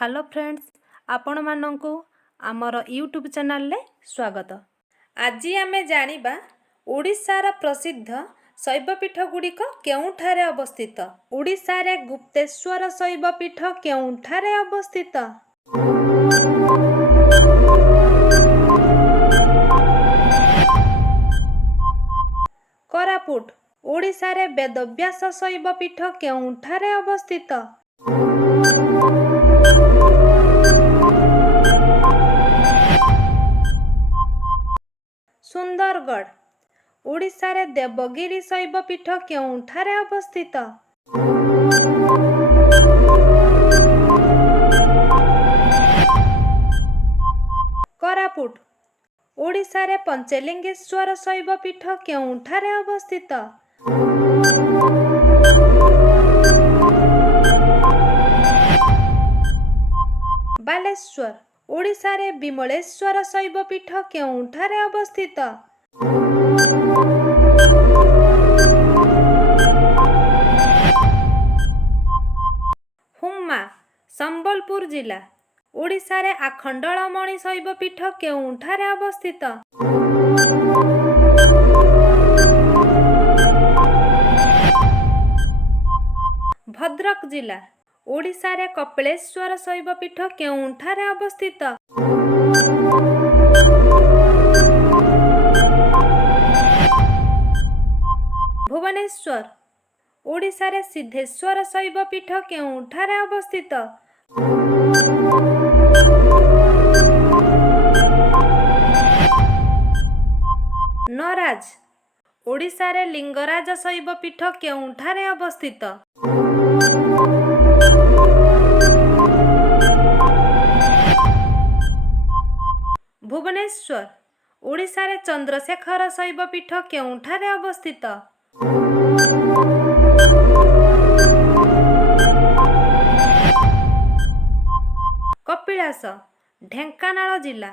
Hello friends, आपण मानंकु आमर YouTube channel ले स्वागत। आज आमे जानिबा ओडिशार प्रसिद्ध शैवपीठ गुड़िक केउठारे अवस्थित। ओडिशारे गुप्तेश्वर शैवपीठ केउठारे अवस्थित? कोरापुट। ओडिशारे वेदव्यास शैवपीठ केउठारे अवस्थित? सुंदरगढ़। ओडिशारे देवगिरी शैवपीठ केउठारे अवस्थित? कोरापुट। ओडिशारे पंचलिंगेश्वर शैवपीठ केउठारे अवस्थित? बालेश्वर। ओडिशारे विमलेश्वर शैवपीठ केउठारे अवस्थित? हुम्मा, संबलपुर जिला। ओडिशारे आखंडलमणि शैवपीठ केउठारे अवस्थित? भद्रक जिला। ओडिशारे कपिलेश्वर शैवपीठ केउठारे अवस्थित? भुवनेश्वर। ओडिशारे सिद्धेश्वर शैवपीठ केउठारे अवस्थित? नराज। ओडिशारे लिंगराज शैवपीठ केउठारे अवस्थित? भुवनेश्वर। ओडिशारे चंद्रशेखर शैवपीठ केउठारे अवस्थित? कपिलास। ढेंकानाल जिला।